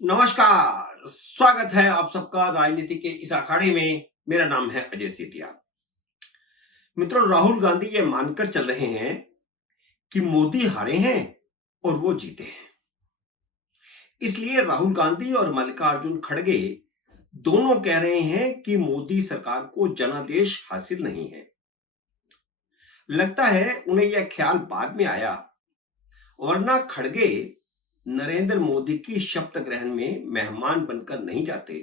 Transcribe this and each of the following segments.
नमस्कार, स्वागत है आप सबका राजनीति के इस अखाड़े में। मेरा नाम है अजय सेतिया। मित्रों, राहुल गांधी ये मानकर चल रहे हैं कि मोदी हारे हैं और वो जीते हैं। इसलिए राहुल गांधी और मल्लिकार्जुन खड़गे दोनों कह रहे हैं कि मोदी सरकार को जनादेश हासिल नहीं है। लगता है उन्हें यह ख्याल बाद में आया, वरना खड़गे नरेंद्र मोदी की शपथ ग्रहण में मेहमान बनकर नहीं जाते,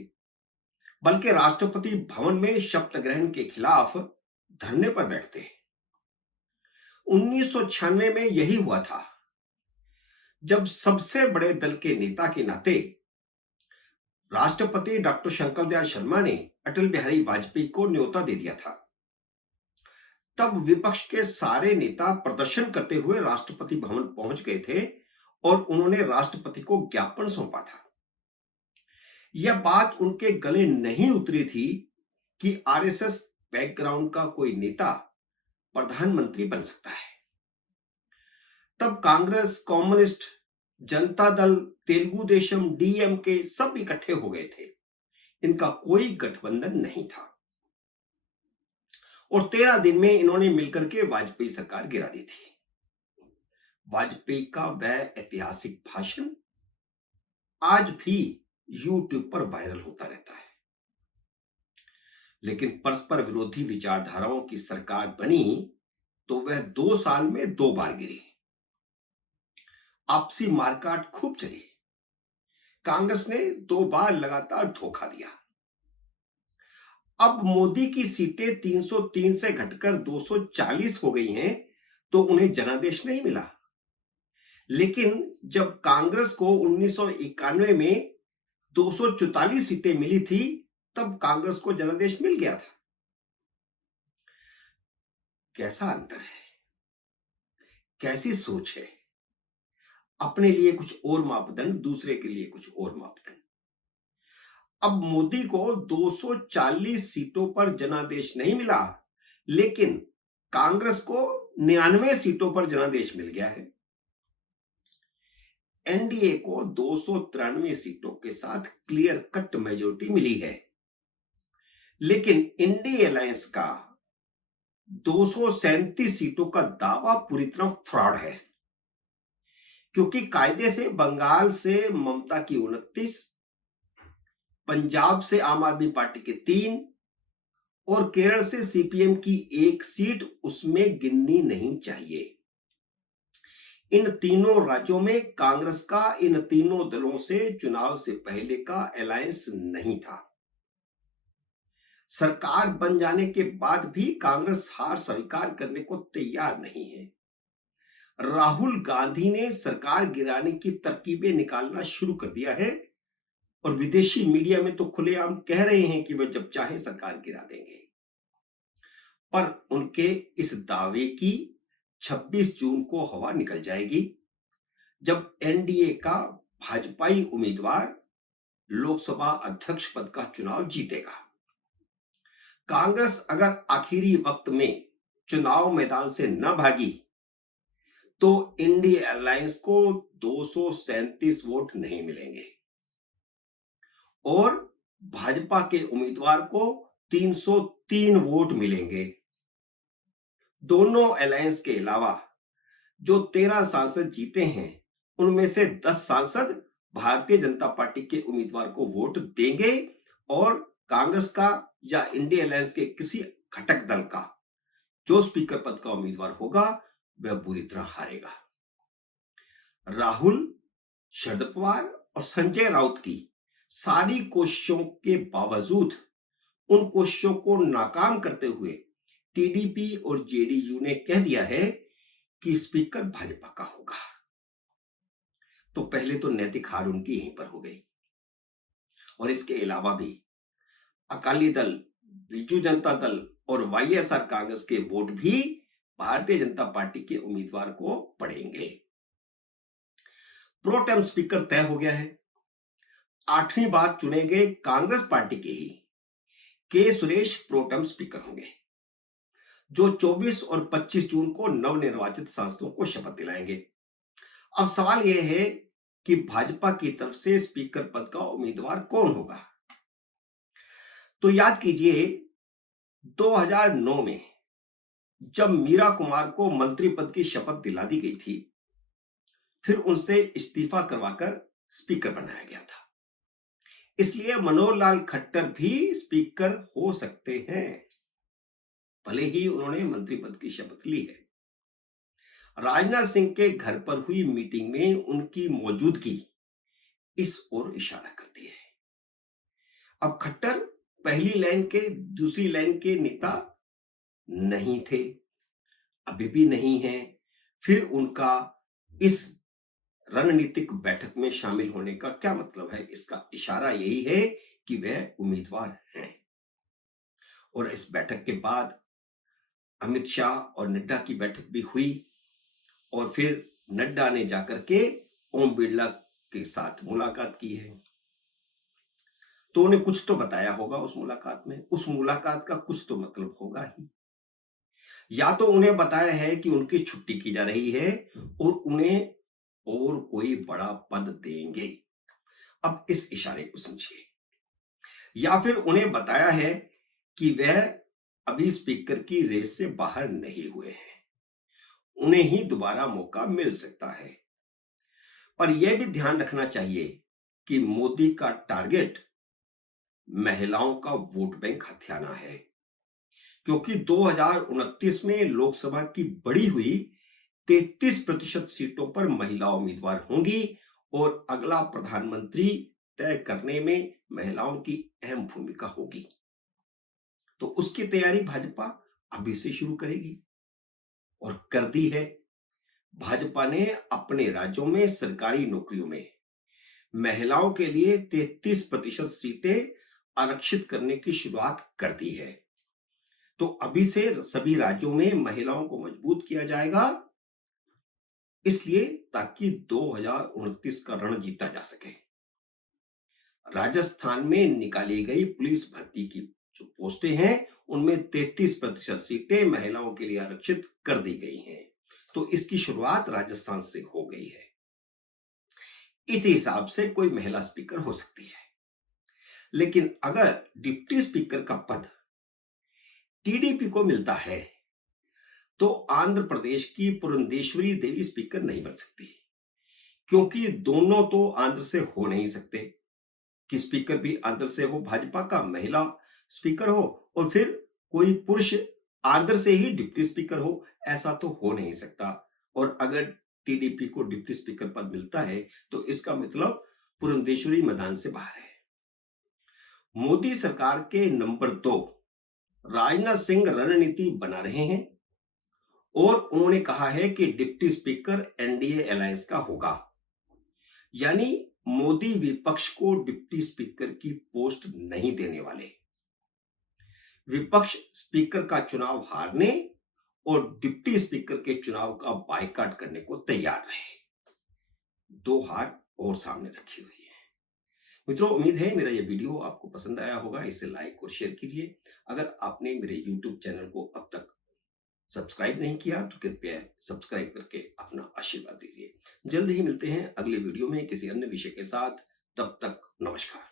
बल्कि राष्ट्रपति भवन में शपथ ग्रहण के खिलाफ धरने पर बैठते हैं। 1996 में यही हुआ था, जब सबसे बड़े दल के नेता के नाते राष्ट्रपति डॉक्टर शंकर दयाल शर्मा ने अटल बिहारी वाजपेयी को न्योता दे दिया था। तब विपक्ष के सारे नेता प्रदर्शन करते हुए राष्ट्रपति भवन पहुंच गए थे और उन्होंने राष्ट्रपति को ज्ञापन सौंपा था। यह बात उनके गले नहीं उतरी थी कि आरएसएस बैकग्राउंड का कोई नेता प्रधानमंत्री बन सकता है। तब कांग्रेस, कम्युनिस्ट, जनता दल, तेलुगु देशम, डीएमके सब इकट्ठे हो गए थे। इनका कोई गठबंधन नहीं था और 13 दिन में इन्होंने मिलकर के वाजपेयी सरकार गिरा दी थी। वाजपेयी का वह ऐतिहासिक भाषण आज भी यूट्यूब पर वायरल होता रहता है। लेकिन परस्पर विरोधी विचारधाराओं की सरकार बनी तो वह 2 साल में 2 बार गिरी। आपसी मारकाट खूब चली। कांग्रेस ने 2 बार लगातार धोखा दिया। अब मोदी की सीटें 303 से घटकर 240 हो गई हैं, तो उन्हें जनादेश नहीं मिला। लेकिन जब कांग्रेस को 1991 में 244 सीटें मिली थी, तब कांग्रेस को जनादेश मिल गया था। कैसा अंतर है, कैसी सोच है। अपने लिए कुछ और मापदंड, दूसरे के लिए कुछ और मापदंड। अब मोदी को 240 सीटों पर जनादेश नहीं मिला, लेकिन कांग्रेस को 99 सीटों पर जनादेश मिल गया है। एनडीए को 293 सीटों के साथ क्लियर कट मेजोरिटी मिली है, लेकिन इंडिया अलायंस का 237 सीटों का दावा पूरी तरह फ्रॉड है, क्योंकि कायदे से बंगाल से ममता की 29, पंजाब से आम आदमी पार्टी के 3 और केरल से सीपीएम की 1 सीट उसमें गिननी नहीं चाहिए। इन तीनों राज्यों में कांग्रेस का इन तीनों दलों से चुनाव से पहले का अलायंस नहीं था। सरकार बन जाने के बाद भी कांग्रेस हार स्वीकार करने को तैयार नहीं है। राहुल गांधी ने सरकार गिराने की तरकीबें निकालना शुरू कर दिया है और विदेशी मीडिया में तो खुलेआम कह रहे हैं कि वह जब चाहे सरकार गिरा देंगे। पर उनके इस दावे की 26 जून को हवा निकल जाएगी, जब एनडीए का भाजपाई उम्मीदवार लोकसभा अध्यक्ष पद का चुनाव जीतेगा। कांग्रेस अगर आखिरी वक्त में चुनाव मैदान से न भागी तो इंडिया अलायंस को 237 वोट नहीं मिलेंगे और भाजपा के उम्मीदवार को 303 वोट मिलेंगे। दोनों अलायंस के अलावा जो 13 सांसद जीते हैं, उनमें से 10 सांसद भारतीय जनता पार्टी के उम्मीदवार को वोट देंगे और कांग्रेस का या इंडिया अलायंस के किसी घटक दल का जो स्पीकर पद का उम्मीदवार होगा वह बुरी तरह हारेगा। राहुल, शरद पवार और संजय राउत की सारी कोशिशों के बावजूद, उन कोशिशों को नाकाम करते हुए टीडीपी और जेडीयू ने कह दिया है कि स्पीकर भाजपा का होगा। तो पहले तो नैतिक हार उनकी यहीं पर हो गई और इसके अलावा भी अकाली दल, बीजू जनता दल और वाईएसआर कांग्रेस के वोट भी भारतीय जनता पार्टी के उम्मीदवार को पड़ेंगे। प्रो टेम स्पीकर तय हो गया है। 8वीं बार चुने गए कांग्रेस पार्टी के ही के सुरेश प्रो टेम स्पीकर होंगे, जो 24 और 25 जून को नवनिर्वाचित सांसदों को शपथ दिलाएंगे। अब सवाल यह है कि भाजपा की तरफ से स्पीकर पद का उम्मीदवार कौन होगा। तो याद कीजिए 2009 में जब मीरा कुमार को मंत्री पद की शपथ दिला दी गई थी, फिर उनसे इस्तीफा करवाकर स्पीकर बनाया गया था। इसलिए मनोहर लाल खट्टर भी स्पीकर हो सकते हैं, भले ही उन्होंने मंत्री पद की शपथ ली है। राजनाथ सिंह के घर पर हुई मीटिंग में उनकी मौजूदगी इस ओर इशारा करती है। अब खट्टर पहली लाइन के दूसरी लाइन के नेता नहीं थे, अभी भी नहीं है, फिर उनका इस रणनीतिक बैठक में शामिल होने का क्या मतलब है। इसका इशारा यही है कि वह उम्मीदवार हैं। और इस बैठक के बाद अमित शाह और नड्डा की बैठक भी हुई और फिर नड्डा ने जाकर के ओम बिरला के साथ मुलाकात की है। तो उन्हें कुछ तो बताया होगा उस मुलाकात में, उस मुलाकात का कुछ तो मतलब होगा ही। या तो उन्हें बताया है कि उनकी छुट्टी की जा रही है और उन्हें और कोई बड़ा पद देंगे। अब इस इशारे को समझिए। या फिर उन्हें बताया है कि वह अभी स्पीकर की रेस से बाहर नहीं हुए हैं, उन्हें ही दोबारा मौका मिल सकता है। पर यह भी ध्यान रखना चाहिए कि मोदी का टारगेट महिलाओं का वोट बैंक हथियाना है, क्योंकि 2029 में लोकसभा की बढ़ी हुई 33% सीटों पर महिला उम्मीदवार होंगी और अगला प्रधानमंत्री तय करने में महिलाओं की अहम भूमिका होगी। तो उसकी तैयारी भाजपा अभी से शुरू करेगी और कर दी है। भाजपा ने अपने राज्यों में सरकारी नौकरियों में महिलाओं के लिए 33% सीटें आरक्षित करने की शुरुआत कर दी है। तो अभी से सभी राज्यों में महिलाओं को मजबूत किया जाएगा, इसलिए ताकि 2029 का रण जीता जा सके। राजस्थान में निकाली गई पुलिस भर्ती की जो पोस्टें हैं उनमें 33% सीटें महिलाओं के लिए आरक्षित कर दी गई हैं। तो इसकी शुरुआत राजस्थान से हो गई है। इस हिसाब से कोई महिला स्पीकर हो सकती है। लेकिन अगर डिप्टी स्पीकर का पद टीडीपी को मिलता है तो आंध्र प्रदेश की पुरंदेश्वरी देवी स्पीकर नहीं बन सकती, क्योंकि दोनों तो आंध्र से हो नहीं सकते कि स्पीकर भी आंध्र से हो, भाजपा का महिला स्पीकर हो और फिर कोई पुरुष आंध्र से ही डिप्टी स्पीकर हो, ऐसा तो हो नहीं सकता। और अगर टीडीपी को डिप्टी स्पीकर पद मिलता है तो इसका मतलब पुरंदेश्वरी मैदान से बाहर है। मोदी सरकार के नंबर 2 राजनाथ सिंह रणनीति बना रहे हैं और उन्होंने कहा है कि डिप्टी स्पीकर एनडीए अलायंस का होगा, यानी मोदी विपक्ष को डिप्टी स्पीकर की पोस्ट नहीं देने वाले। विपक्ष स्पीकर का चुनाव हारने और डिप्टी स्पीकर के चुनाव का बायकॉट करने को तैयार रहे। दो हार और सामने रखी हुई है। मित्रों, उम्मीद है मेरा यह वीडियो आपको पसंद आया होगा। इसे लाइक और शेयर कीजिए। अगर आपने मेरे YouTube चैनल को अब तक सब्सक्राइब नहीं किया तो कृपया सब्सक्राइब करके अपना आशीर्वाद दीजिए। जल्द ही मिलते हैं अगले वीडियो में किसी अन्य विषय के साथ। तब तक नमस्कार।